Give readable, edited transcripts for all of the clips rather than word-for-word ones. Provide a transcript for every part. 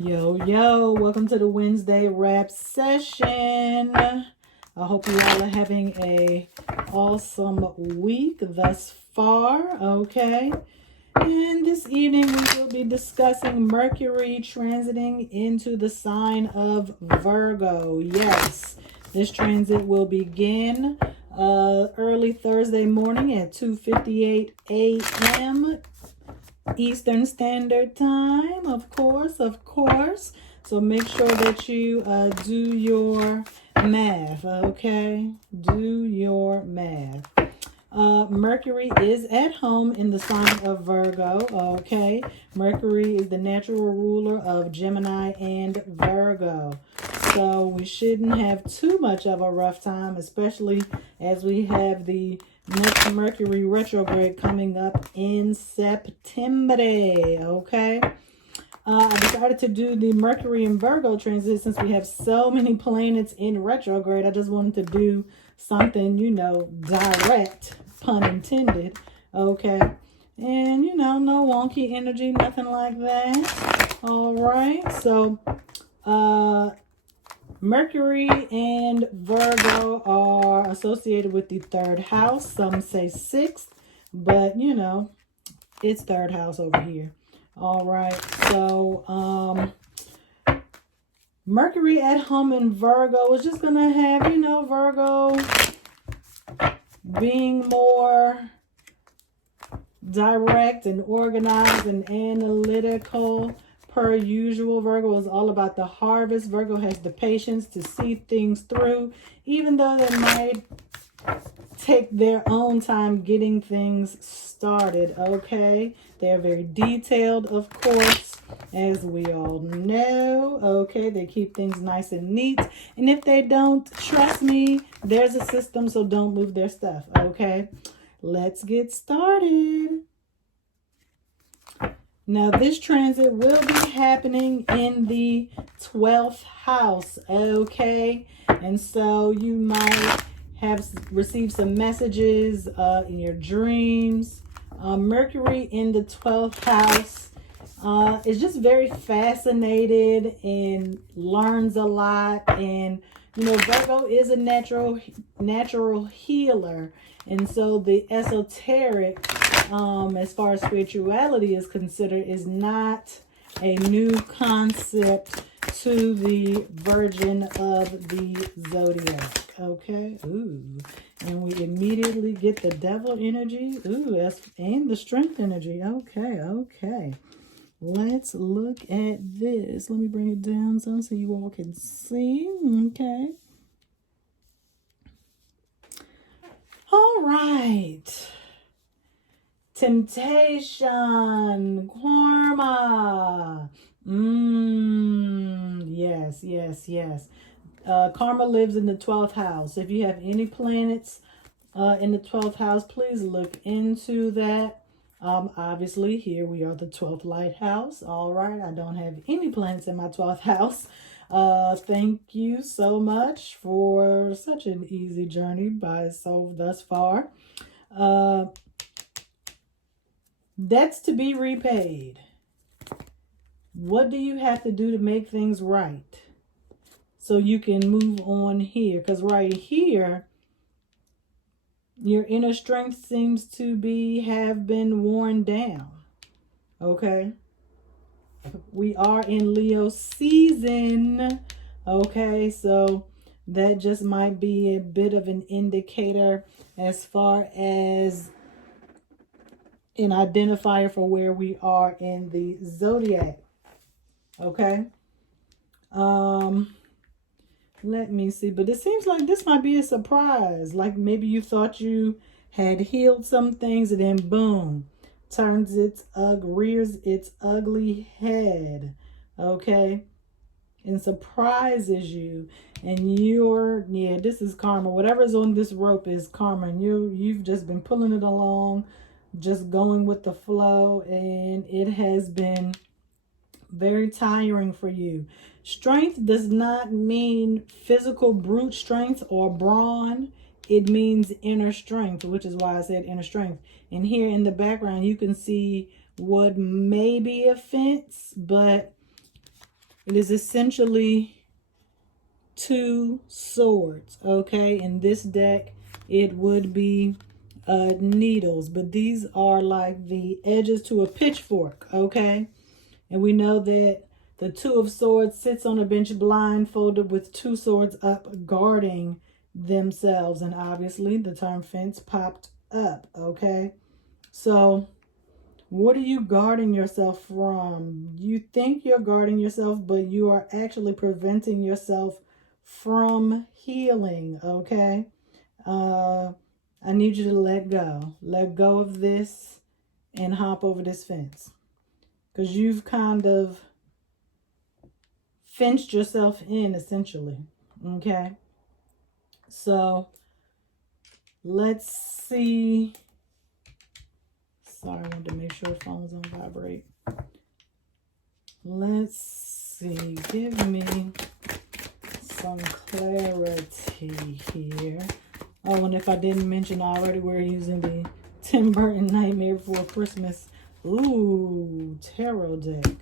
Yo, welcome to the Wednesday wrap session. I hope you all are having a awesome week thus far, okay? And this evening we will be discussing Mercury transiting into the sign of Virgo. Yes, this transit will begin early Thursday morning at 2:58 a.m. Eastern Standard Time, of course. So make sure that you do your math, okay? Do your math. Mercury is at home in the sign of Virgo, okay? Mercury is the natural ruler of Gemini and Virgo. So we shouldn't have too much of a rough time, especially as we have the next Mercury retrograde coming up in September, okay? I decided to do the Mercury and Virgo transit since we have so many planets in retrograde. I just wanted to do something, direct, pun intended, okay? And, no wonky energy, nothing like that. All right, so Mercury and Virgo are associated with the third house. Some say sixth, but it's third house over here. All right, so Mercury at home in Virgo is just gonna have, Virgo being more direct and organized and analytical. Per usual, Virgo is all about the harvest. Virgo has the patience to see things through, even though they might take their own time getting things started, okay? They're very detailed, of course, as we all know, okay? They keep things nice and neat. And if they don't, trust me, there's a system, so don't move their stuff, okay? Let's get started. Now, this transit will be happening in the 12th house, okay? And so you might have received some messages in your dreams. Mercury in the 12th house is just very fascinated and learns a lot. And, Virgo is a natural healer. And so the esoteric, as far as spirituality is considered, is not a new concept to the Virgin of the Zodiac. Okay. Ooh. And we immediately get the devil energy. Ooh, and the strength energy. Okay. Let's look at this. Let me bring it down some so you all can see. Okay. All right. Temptation, karma. Yes. Karma lives in the 12th house. If you have any planets in the 12th house, please look into that. Obviously, here we are, the 12th lighthouse. All right, I don't have any planets in my 12th house. Thank you so much for such an easy journey thus far. Debts to be repaid. What do you have to do to make things right so you can move on here? Because right here, your inner strength seems to have been worn down. Okay? We are in Leo season. Okay, so that just might be a bit of an indicator as far as an identifier for where we are in the zodiac. Okay. Let me see. But it seems like this might be a surprise. Like maybe you thought you had healed some things and then boom, rears its ugly head. Okay. And surprises you. And this is karma. Whatever's on this rope is karma. And you've just been pulling it along, just going with the flow, and it has been very tiring for you. Strength does not mean physical brute strength or brawn. It means inner strength, which is why I said inner strength. And here in the background, you can see what may be a fence, but It is essentially 2 swords, okay? In this deck, it would be needles, but these are like the edges to a pitchfork, okay? And we know that the 2 of swords sits on a bench blindfolded with 2 swords up guarding themselves. And obviously the term fence popped up, okay? So what are you guarding yourself from? You think you're guarding yourself, but you are actually preventing yourself from healing, okay? I need you to let go. Let go of this and hop over this fence. Because you've kind of fenced yourself in, essentially. Okay? So, let's see. Sorry, I wanted to make sure the phone's on vibrate. Let's see. Give me some clarity here. Oh, and if I didn't mention already, we're using the Tim Burton Nightmare Before Christmas. Ooh, tarot deck.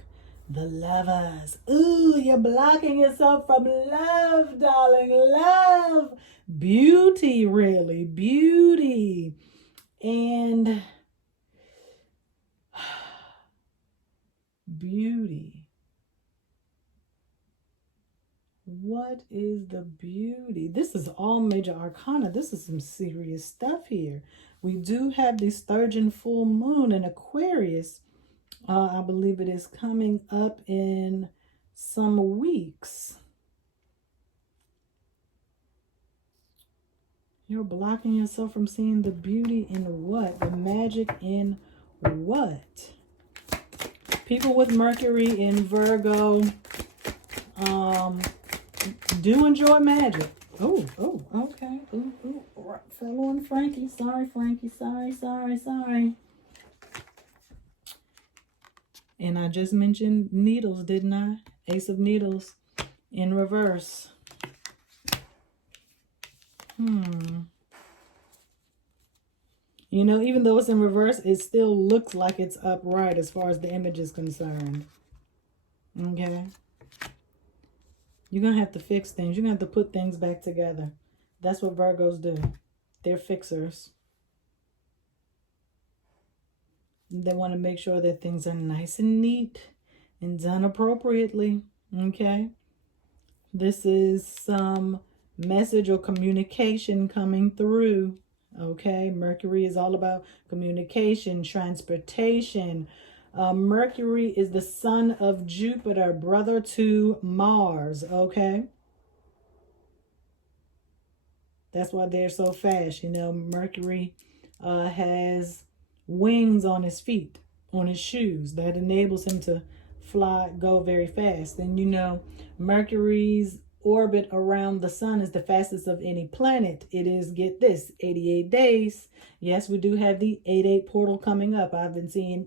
The Lovers. Ooh, you're blocking yourself from love, darling. Love. Beauty, really. Beauty. And beauty. What is the beauty? This is all major arcana. This is some serious stuff here. We do have the Sturgeon full moon in Aquarius. I believe it is coming up in some weeks. You're blocking yourself from seeing the beauty in what? The magic in what? People with Mercury in Virgo do enjoy magic. Oh, okay. Ooh. Fell on Frankie. Sorry, Frankie. Sorry. And I just mentioned needles, didn't I? Ace of Needles in reverse. You know, even though it's in reverse, it still looks like it's upright as far as the image is concerned. Okay? You're going to have to fix things. You're going to have to put things back together. That's what Virgos do. They're fixers. They want to make sure that things are nice and neat and done appropriately. Okay? This is some message or communication coming through. Okay? Mercury is all about communication, transportation. Mercury is the son of Jupiter, brother to Mars. Okay? That's why they're so fast. You know, Mercury has wings on his feet, on his shoes, that enables him to fly, go very fast. And you know, Mercury's orbit around the sun is the fastest of any planet. It is, get this, 88 days. Yes, we do have the 88 portal coming up. I've been seeing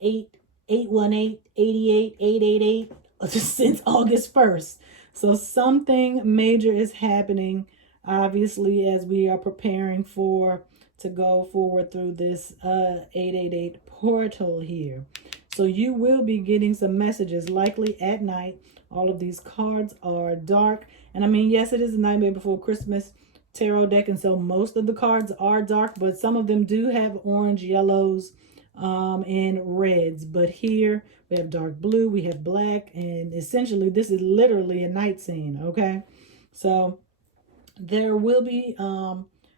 818, 88, 888 since August 1st. So something major is happening, obviously, as we are preparing to go forward through this 888 portal here. So you will be getting some messages, likely at night. All of these cards are dark. And I mean, yes, it is a Nightmare Before Christmas tarot deck, and so most of the cards are dark, but some of them do have orange, yellows, and reds. But here we have dark blue, we have black, and essentially this is literally a night scene, okay? So there will be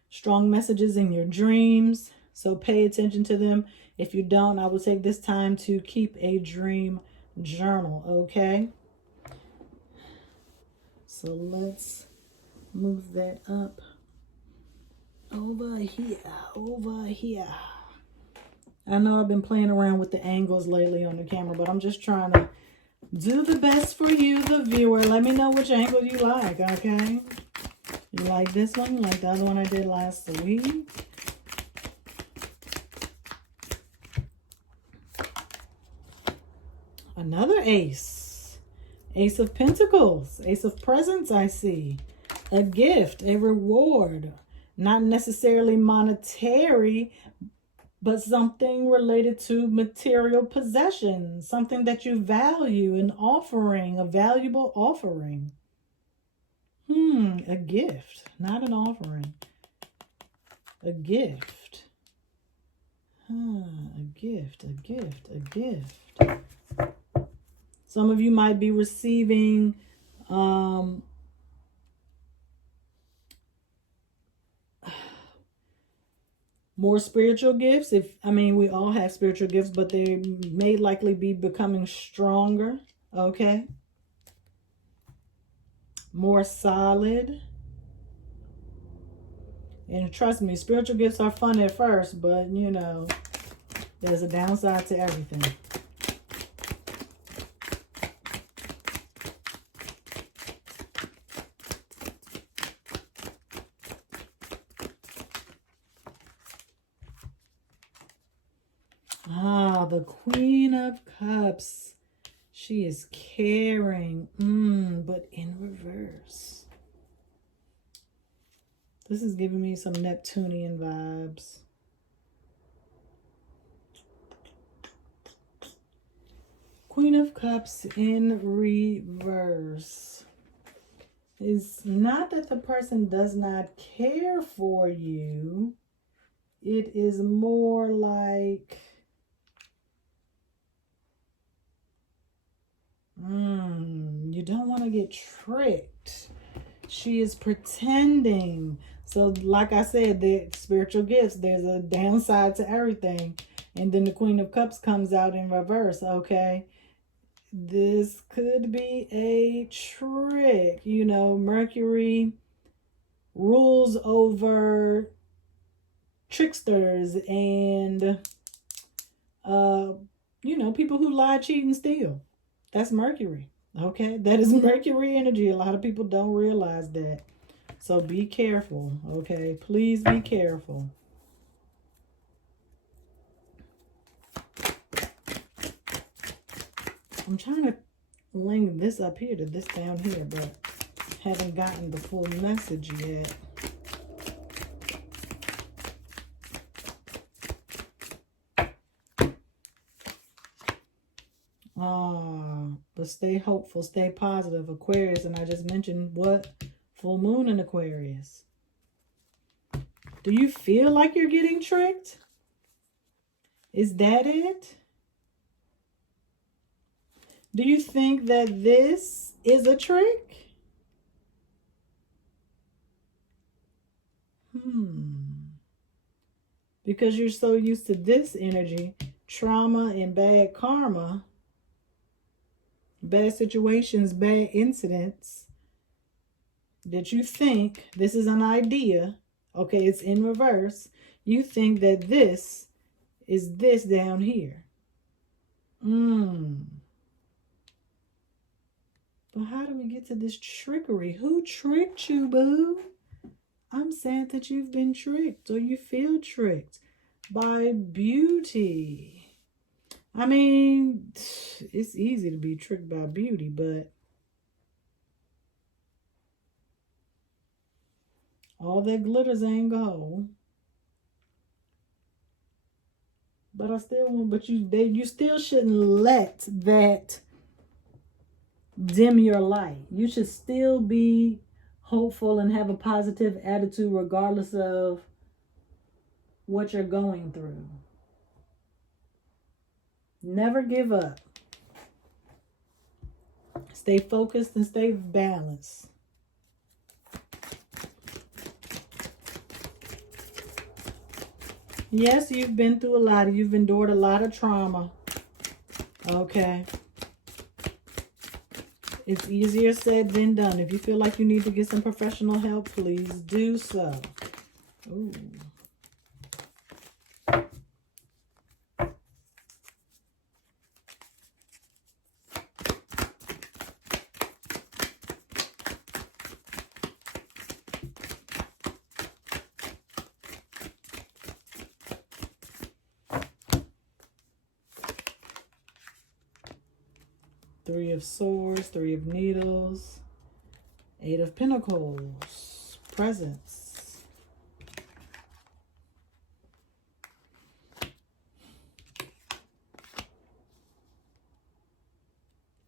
strong messages in your dreams, so pay attention to them. If you don't, I will take this time to keep a dream journal, okay? So let's move that up over here. I know I've been playing around with the angles lately on the camera, but I'm just trying to do the best for you, the viewer. Let me know which angle you like, okay? You like this one? You like the other one I did last week? Another ace. Ace of Pentacles. Ace of Presents, I see. A gift, a reward. Not necessarily monetary, but something related to material possessions, something that you value, an offering, a valuable offering. A gift, not an offering. A gift. A gift, a gift, a gift. Some of you might be receiving more spiritual gifts. We all have spiritual gifts, but they may likely be becoming stronger. Okay. More solid. And trust me, spiritual gifts are fun at first, but you know, there's a downside to everything. The Queen of Cups. She is caring, but in reverse. This is giving me some Neptunian vibes. Queen of Cups in reverse. It's not that the person does not care for you. It is more like you don't want to get tricked. She is pretending. So like I said, the spiritual gifts, there's a downside to everything. And then the Queen of Cups comes out in reverse, okay? This could be a trick. You know, Mercury rules over tricksters and, people who lie, cheat, and steal. That's Mercury, okay? That is Mercury energy. A lot of people don't realize that. So be careful, okay? Please be careful. I'm trying to link this up here to this down here, but haven't gotten the full message yet. But stay hopeful, stay positive, Aquarius. And I just mentioned what? Full moon in Aquarius. Do you feel like you're getting tricked? Is that it? Do you think that this is a trick? Because you're so used to this energy, trauma and bad karma, bad situations, bad incidents, that you think this is an idea. Okay, it's in reverse. You think that this is this down here. But how do we get to this trickery? Who tricked you, boo? I'm sad that you've been tricked or you feel tricked by beauty. I mean, it's easy to be tricked by beauty, but all that glitters ain't gold. But you still shouldn't let that dim your light. You should still be hopeful and have a positive attitude regardless of what you're going through. Never give up. Stay focused and stay balanced. Yes, you've been through a lot. You've endured a lot of trauma. Okay. It's easier said than done. If you feel like you need to get some professional help, please do so. Ooh. Three of Swords, Three of Needles, Eight of Pentacles, Presence.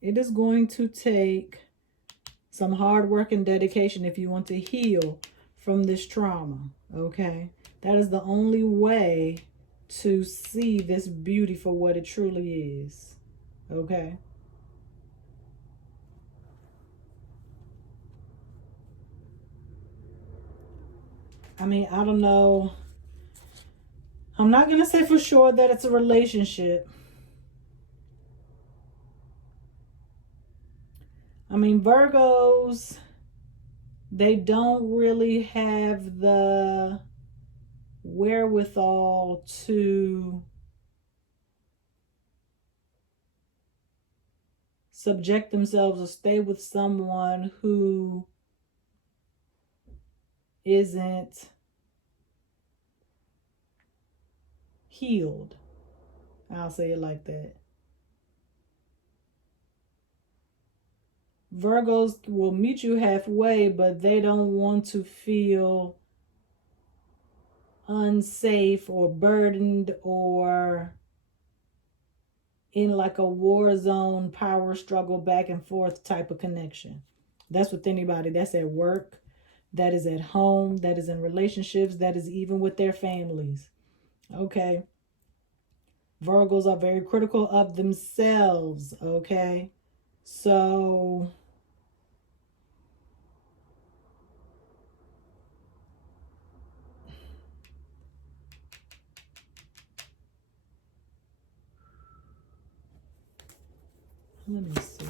It is going to take some hard work and dedication if you want to heal from this trauma, okay? That is the only way to see this beauty for what it truly is, okay? I mean, I don't know. I'm not going to say for sure that it's a relationship. I mean, Virgos, they don't really have the wherewithal to subject themselves or stay with someone who isn't healed. I'll say it like that. Virgos will meet you halfway, but they don't want to feel unsafe or burdened or in like a war zone power struggle back and forth type of connection. That's with anybody. That's at work, that is at home, that is in relationships, that is even with their families. Okay. Virgos are very critical of themselves. Okay. So let me see.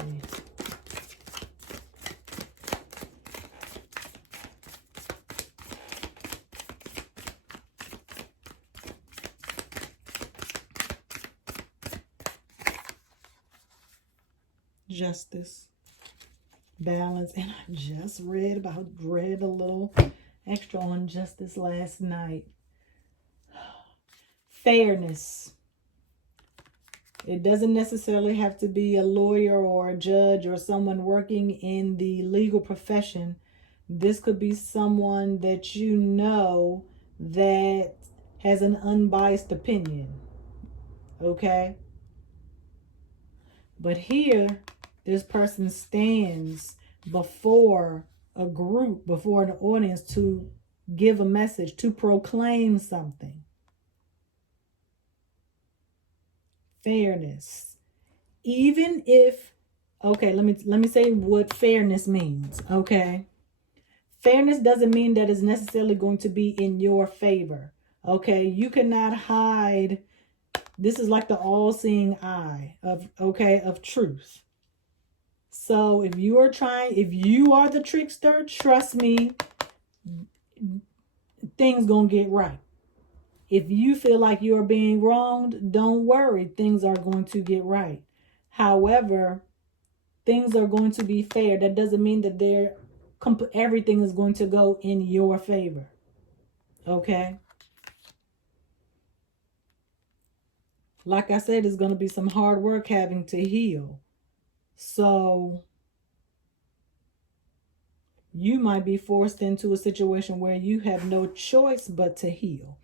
Justice, balance, and I just read a little extra on justice last night. Fairness. It doesn't necessarily have to be a lawyer or a judge or someone working in the legal profession. This could be someone that you know that has an unbiased opinion. Okay? But here, this person stands before a group, before an audience to give a message, to proclaim something. Fairness. Even if, okay, let me say what fairness means, okay? Fairness doesn't mean that it's necessarily going to be in your favor, okay? You cannot hide. This is like the all-seeing eye of truth. So if you are the trickster, trust me, things gonna get right. If you feel like you are being wronged, don't worry, things are going to get right. However, things are going to be fair. That doesn't mean that everything is going to go in your favor. Okay? Like I said, it's going to be some hard work having to heal. So you might be forced into a situation where you have no choice but to heal.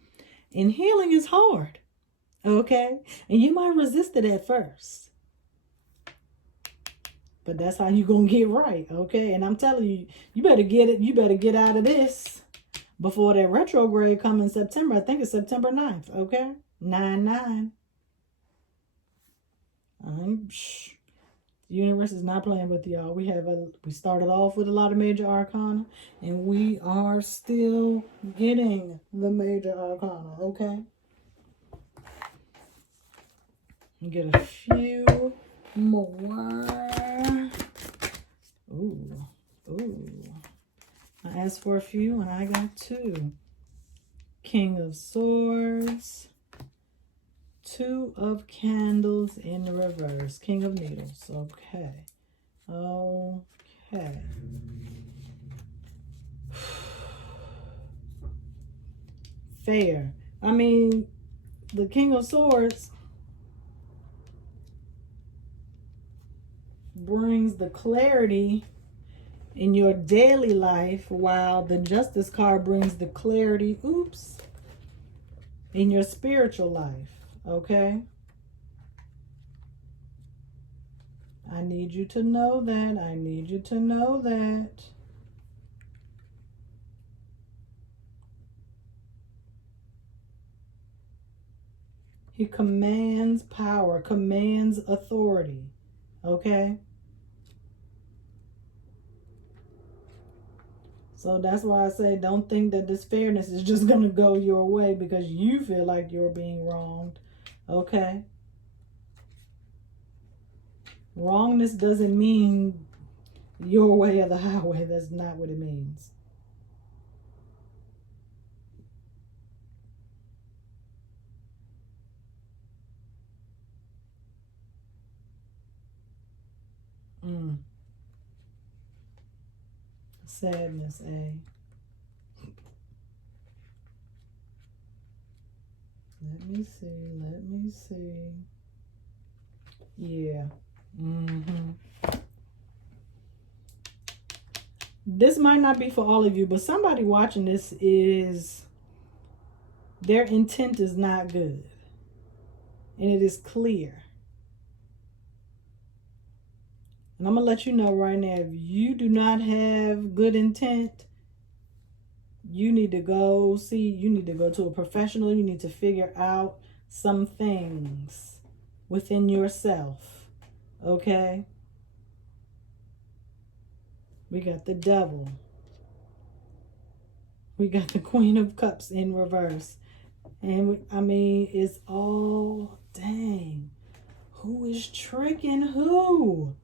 And healing is hard. Okay? And you might resist it at first. But that's how you're going to get right. Okay? And I'm telling you, you better get out of this before that retrograde comes in September. I think it's September 9th. Okay? 9/9. The universe is not playing with y'all. We started off with a lot of major arcana, and we are still getting the major arcana, okay? Get a few more. Ooh. I asked for a few, and I got 2. King of Swords. 2 of Candles in the reverse. King of Needles. Okay. Fair. I mean, the King of Swords brings the clarity in your daily life, while the Justice card brings the clarity, in your spiritual life. Okay? I need you to know that. I need you to know that. He commands power, commands authority. Okay? So that's why I say don't think that this fairness is just going to go your way because you feel like you're being wronged. Okay? Wrongness doesn't mean your way or the highway. That's not what it means. Sadness, eh? Let me see. Let me see. Yeah. This might not be for all of you, but somebody watching this their intent is not good. And it is clear. And I'm going to let you know right now, if you do not have good intent, you need to go to a professional. You need to figure out some things within yourself. Okay? We got the devil. We got the Queen of Cups in reverse. And it's all, dang. Who is tricking who?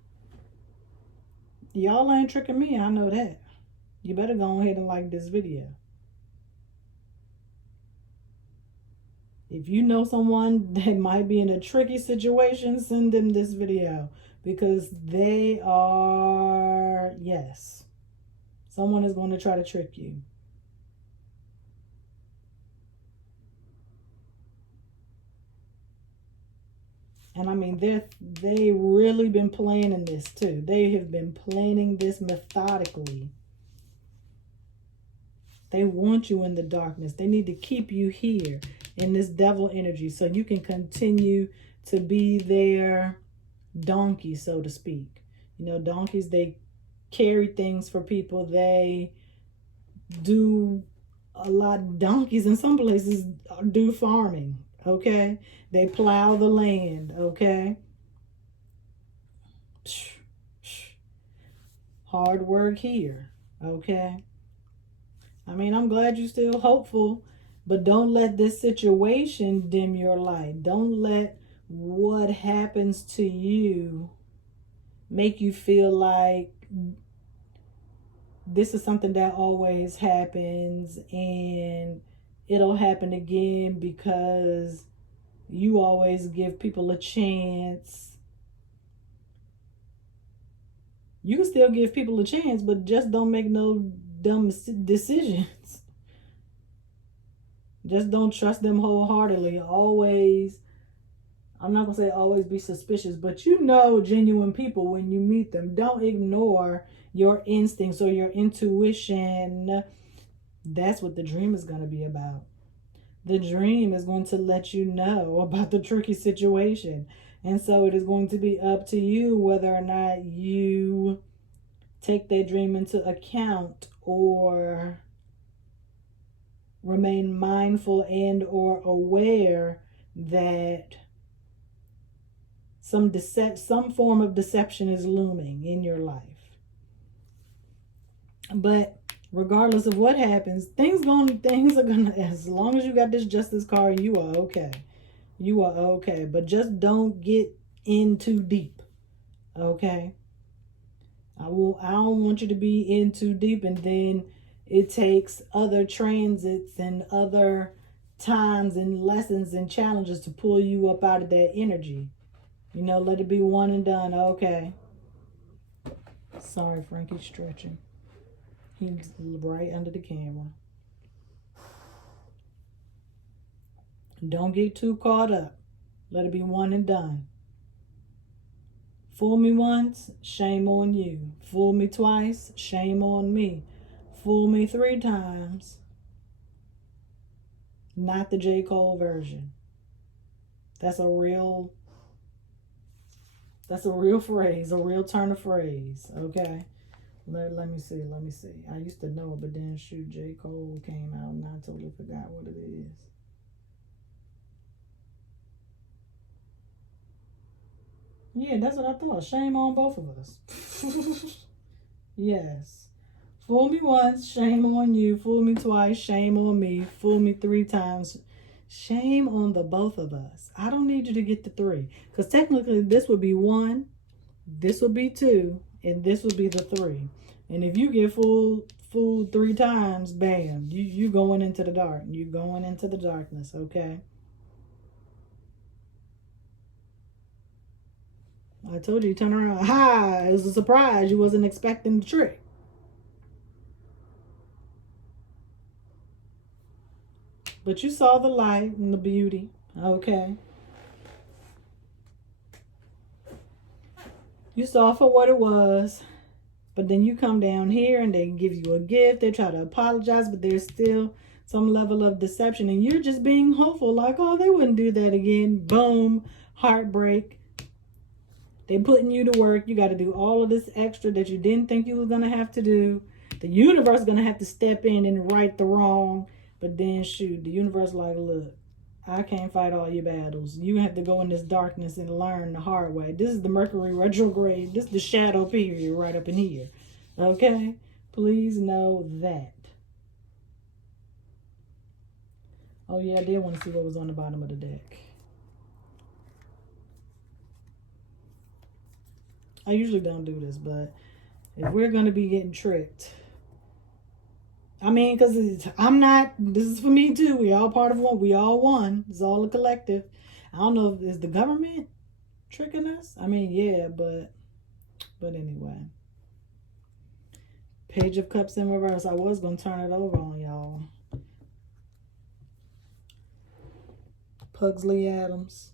Y'all ain't tricking me, I know that. You better go ahead and like this video. If you know someone that might be in a tricky situation, send them this video. Because they are, yes. Someone is going to try to trick you. And they really been planning this too. They have been planning this methodically. They want you in the darkness. They need to keep you here in this devil energy so you can continue to be their donkey, so to speak. You know, donkeys, they carry things for people. They do a lot. Donkeys in some places do farming. Okay? They plow the land. Okay? Hard work here. Okay? I'm glad you're still hopeful, but don't let this situation dim your light. Don't let what happens to you make you feel like this is something that always happens and it'll happen again because you always give people a chance. You can still give people a chance, but just don't make no dumb decisions. Just don't trust them wholeheartedly. Always, I'm not going to say always be suspicious, but you know genuine people when you meet them. Don't ignore your instincts or your intuition. That's what the dream is going to be about. The dream is going to let you know about the tricky situation. And so it is going to be up to you whether or not you take that dream into account or remain mindful and or aware that some form of deception is looming in your life. But regardless of what happens, things are gonna, as long as you got this Justice card, you are okay. You are okay. But just don't get in too deep. Okay? I don't want you to be in too deep and then it takes other transits and other times and lessons and challenges to pull you up out of that energy. You know, let it be one and done. Okay. Sorry, Frankie's stretching. He's right under the camera. Don't get too caught up. Let it be one and done. Fool me once, shame on you. Fool me twice, shame on me. Fool me 3 times. Not the J. Cole version. That's a real That's a real phrase, a real turn of phrase. Okay. Let me see. I used to know it, but then shoot, J. Cole came out and I totally forgot what it is. Yeah, that's what I thought. Shame on both of us. Yes. Fool me once, shame on you. Fool me twice, shame on me. Fool me 3 times, shame on the both of us. I don't need you to get the 3. Because technically this would be 1, this would be 2, and this would be the 3. And if you get fooled 3 times, bam, you going into the dark. You going into the darkness, okay? I told you, turn around. Ha! It was a surprise. You wasn't expecting the trick. But you saw the light and the beauty. Okay. You saw for what it was. But then you come down here and they give you a gift. They try to apologize, but there's still some level of deception. And you're just being hopeful, like, oh, they wouldn't do that again. Boom. Heartbreak. They putting you to work. You got to do all of this extra that you didn't think you was going to have to do. The universe is going to have to step in and right the wrong. But then, shoot, the universe like, look, I can't fight all your battles. You have to go in this darkness and learn the hard way. This is the Mercury retrograde. This is the shadow period right up in here. Okay? Please know that. Oh, yeah, I did want to see what was on the bottom of the deck. I usually don't do this, but if we're going to be getting tricked, I mean, because I'm not, this is for me too. We all part of one. We all one. It's all a collective. I don't know, is the government tricking us? I mean, yeah, but anyway. Page of Cups in reverse. I was going to turn it over on y'all. Pugsley Adams.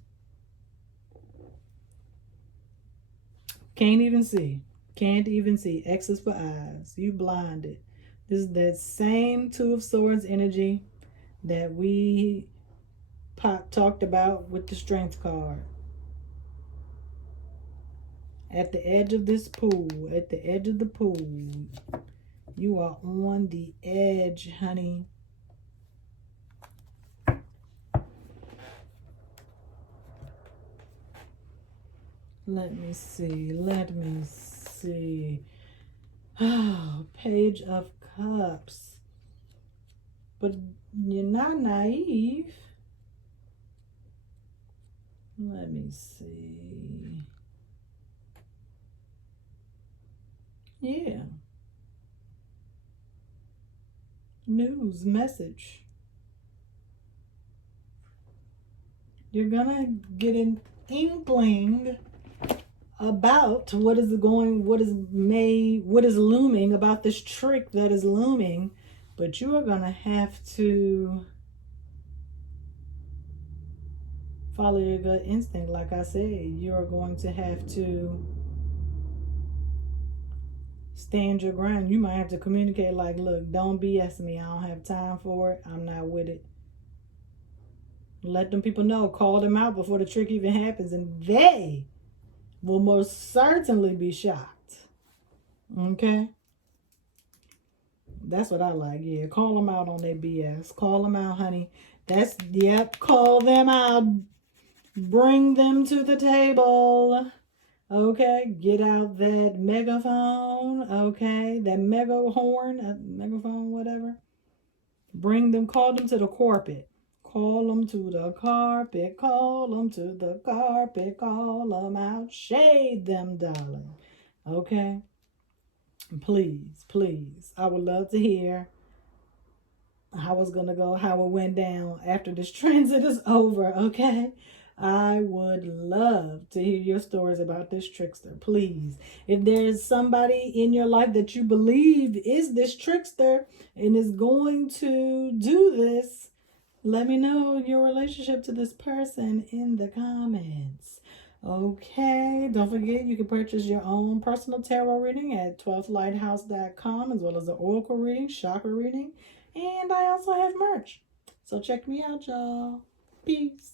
Can't even see. Can't even see. X is for eyes. You blinded. This is that same 2 of Swords energy that we talked about with the Strength card. At the edge of this pool, at the edge of the pool, you are on the edge, honey. Let me see. Oh, Page of Cups. But you're not naive. Let me see. Yeah. News, message. You're gonna get an inkling about what is looming, about this trick that is looming, but you are going to have to follow your gut instinct. Like I said, you are going to have to stand your ground. You might have to communicate like, look, don't BS me. I don't have time for it. I'm not with it. Let them people know. Call them out before the trick even happens, and they will most certainly be shocked. Okay? That's what I like. Yeah, call them out on their BS. Call them out, honey. Call them out. Bring them to the table. Okay? Get out that megaphone. Okay? That megaphone, whatever. Call them to the carpet. Call them to the carpet, call them to the carpet, call them out, shade them, darling. Okay? Please, please. I would love to hear how it's going to go, how it went down after this transit is over, okay? I would love to hear your stories about this trickster, please. If there's somebody in your life that you believe is this trickster and is going to do this, let me know your relationship to this person in the comments. Okay, don't forget you can purchase your own personal tarot reading at 12thlighthouse.com, as well as the oracle reading, chakra reading, and I also have merch. So check me out, y'all. Peace.